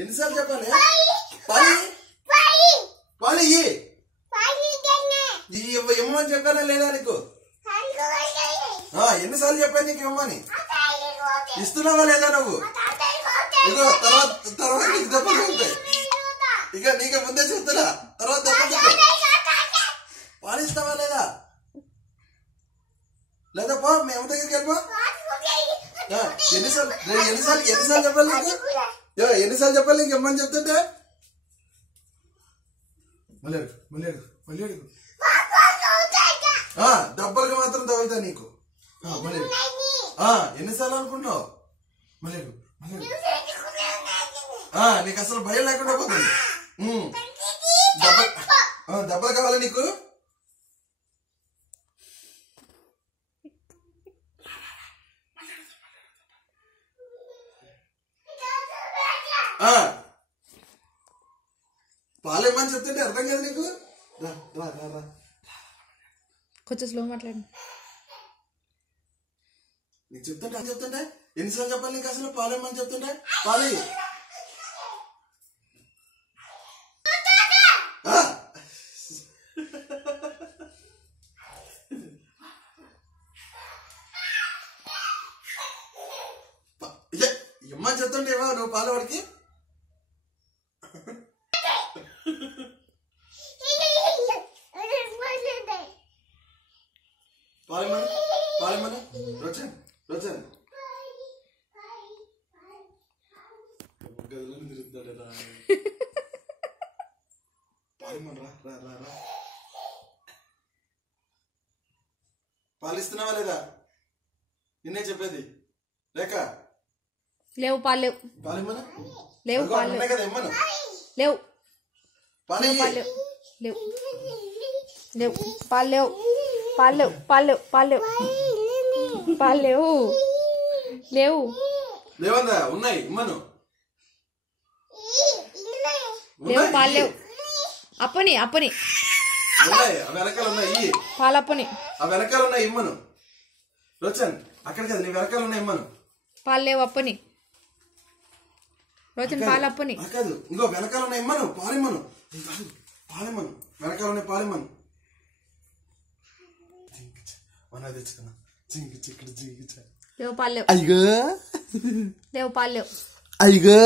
ఎన్నిసార్లు చెప్పాలి? పాలు ఇమ్మని చెప్పానా లేదా నీకు? ఎన్నిసార్లు చెప్పాను నీకు ఇమ్మని? ఇస్తున్నావా లేదా నువ్వు? ఇగో తర్వాత నీకు దెబ్బలు తగ్గుతాయి. ఇక నీకు ముందే చెప్తున్నా, తర్వాత దెబ్బలు తగ్గుతాయి. పాలు ఇస్తావా లేదా? లేదా పో మేము దగ్గరికి వెళ్ళిపో. ఎన్నిసార్లు చెప్పాలి నీకు? ఎన్నిసార్లు చెప్పాలి నీకు ఇమ్మని చెప్తుంటే? మళ్ళీ అడుగు. దెబ్బలకి మాత్రం తగులుతా నీకు. మళ్ళీ ఎన్నిసార్లు అనుకుంటున్నావు? మళ్ళీ నీకు అసలు భయం లేకుండా పోతుంది. దెబ్బలు కావాలి నీకు? పాలేమని చెప్తుంటే అర్థం కాదు నీకు? కొంచెం స్లో మాట్లాడండి. నీకు చెప్తుంటే ఎన్నిసార్లు చెప్పాలి నీకు? అసలు పాలేమని చెప్తుంటే పాలి ఇమ్మని చెప్తుంటే ఏమో నువ్వు పాలు వాడికి. పాలేమని రోజన్ గదిలో తిరుగుతాడు. పాలేమని రా. పాలిస్తున్నావా లేదా? నిన్నే చెప్పేది లేక లేవు పాలు లేవు. పాలేమని లేవు పాలు కదా ఇమ్మను. లేవు పాలు లేవు పాలు లేవు. లేవందా? ఉన్నాయి ఇమ్మను. లేవు పాలు లేవు. అప్పని ఉన్నాయి. అవి వెనకాల ఉన్నాయి. పాలు అప్పని అవి వెనకాల ఉన్నాయి ఇమ్మను. రోచన్ అక్కడ కదా నీ వెనకాల ఉన్నాయి ఇమ్మను. పాలు లేవు అప్పని. రోజన్ పాలు అప్పని కాదు, ఇంకో వెనకాల ఉన్నాయి ఇమ్మను. పాలిమ్మను వెనకాల ఉన్నాయి. పాలిమ్మను మన తెచ్చుకున్నా. లేవు పాలు లేవు. అయ్యో లేవు పాలు లేవు. అయ్యో